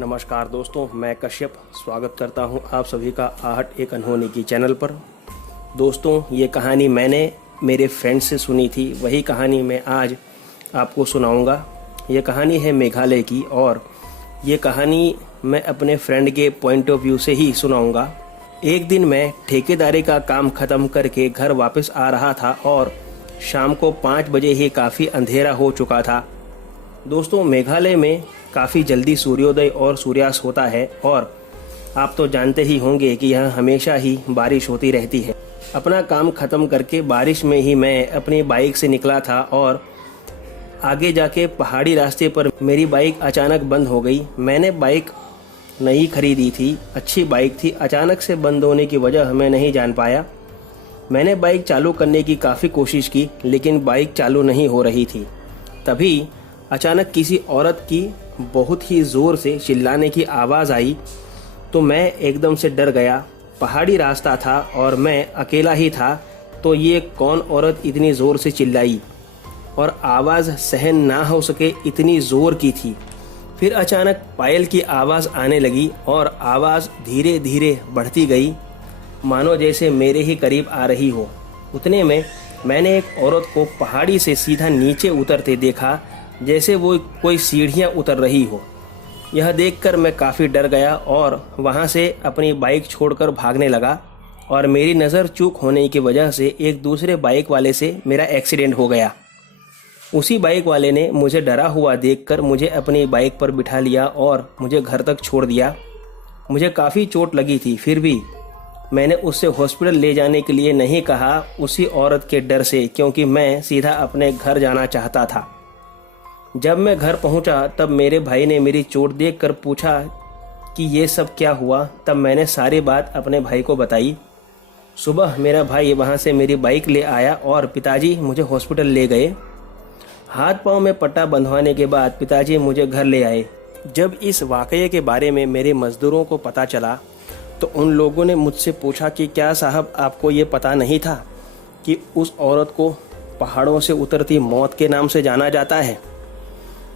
नमस्कार दोस्तों, मैं कश्यप स्वागत करता हूं आप सभी का आहट एक अनहोनी की चैनल पर। दोस्तों, ये कहानी मैंने मेरे फ्रेंड से सुनी थी, वही कहानी मैं आज आपको सुनाऊंगा। ये कहानी है मेघालय की और ये कहानी मैं अपने फ्रेंड के पॉइंट ऑफ व्यू से ही सुनाऊंगा। एक दिन मैं ठेकेदारी का काम ख़त्म करके घर वापस आ रहा था और शाम को 5 बजे ही काफ़ी अंधेरा हो चुका था। दोस्तों, मेघालय में काफ़ी जल्दी सूर्योदय और सूर्यास्त होता है और आप तो जानते ही होंगे कि यहाँ हमेशा ही बारिश होती रहती है। अपना काम ख़त्म करके बारिश में ही मैं अपनी बाइक से निकला था और आगे जाके पहाड़ी रास्ते पर मेरी बाइक अचानक बंद हो गई। मैंने बाइक नई खरीदी थी, अच्छी बाइक थी, अचानक से बंद होने की वजह मैं नहीं जान पाया। मैंने बाइक चालू करने की काफ़ी कोशिश की लेकिन बाइक चालू नहीं हो रही थी। तभी अचानक किसी औरत की बहुत ही ज़ोर से चिल्लाने की आवाज़ आई तो मैं एकदम से डर गया। पहाड़ी रास्ता था और मैं अकेला ही था, तो ये कौन औरत इतनी ज़ोर से चिल्लाई और आवाज़ सहन ना हो सके इतनी ज़ोर की थी। फिर अचानक पायल की आवाज़ आने लगी और आवाज़ धीरे धीरे बढ़ती गई, मानो जैसे मेरे ही करीब आ रही हो। उतने में मैंने एक औरत को पहाड़ी से सीधा नीचे उतरते देखा, जैसे वो कोई सीढ़ियाँ उतर रही हो। यह देखकर मैं काफ़ी डर गया और वहाँ से अपनी बाइक छोड़कर भागने लगा और मेरी नज़र चूक होने की वजह से एक दूसरे बाइक वाले से मेरा एक्सीडेंट हो गया। उसी बाइक वाले ने मुझे डरा हुआ देखकर मुझे अपनी बाइक पर बिठा लिया और मुझे घर तक छोड़ दिया। मुझे काफ़ी चोट लगी थी, फिर भी मैंने उससे हॉस्पिटल ले जाने के लिए नहीं कहा, उसी औरत के डर से, क्योंकि मैं सीधा अपने घर जाना चाहता था। जब मैं घर पहुंचा तब मेरे भाई ने मेरी चोट देखकर पूछा कि ये सब क्या हुआ। तब मैंने सारी बात अपने भाई को बताई। सुबह मेरा भाई वहां से मेरी बाइक ले आया और पिताजी मुझे हॉस्पिटल ले गए। हाथ पांव में पट्टा बंधवाने के बाद पिताजी मुझे घर ले आए। जब इस वाकये के बारे में मेरे मजदूरों को पता चला तो उन लोगों ने मुझसे पूछा कि क्या साहब, आपको ये पता नहीं था कि उस औरत को पहाड़ों से उतरती मौत के नाम से जाना जाता है।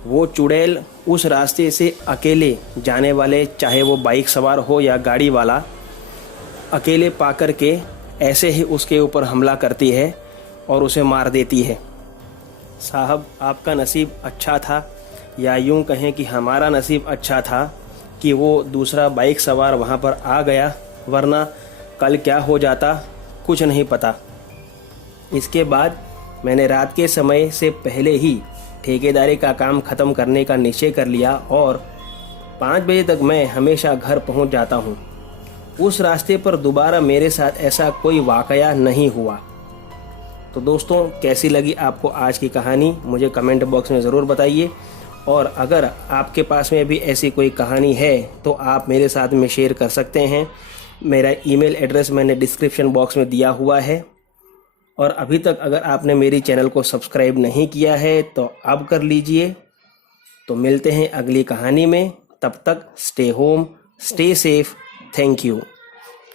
वो चुड़ैल उस रास्ते से अकेले जाने वाले, चाहे वो बाइक सवार हो या गाड़ी वाला, अकेले पाकर के ऐसे ही उसके ऊपर हमला करती है और उसे मार देती है। साहब, आपका नसीब अच्छा था, या यूं कहें कि हमारा नसीब अच्छा था कि वो दूसरा बाइक सवार वहाँ पर आ गया, वरना कल क्या हो जाता कुछ नहीं पता। इसके बाद मैंने रात के समय से पहले ही ठेकेदारी का काम ख़त्म करने का निश्चय कर लिया और 5 बजे तक मैं हमेशा घर पहुंच जाता हूं। उस रास्ते पर दोबारा मेरे साथ ऐसा कोई वाकया नहीं हुआ। तो दोस्तों, कैसी लगी आपको आज की कहानी, मुझे कमेंट बॉक्स में ज़रूर बताइए। और अगर आपके पास में भी ऐसी कोई कहानी है तो आप मेरे साथ में शेयर कर सकते हैं। मेरा ईमेल एड्रेस मैंने डिस्क्रिप्शन बॉक्स में दिया हुआ है। और अभी तक अगर आपने मेरी चैनल को सब्सक्राइब नहीं किया है तो अब कर लीजिए। तो मिलते हैं अगली कहानी में, तब तक stay home, stay safe, thank you.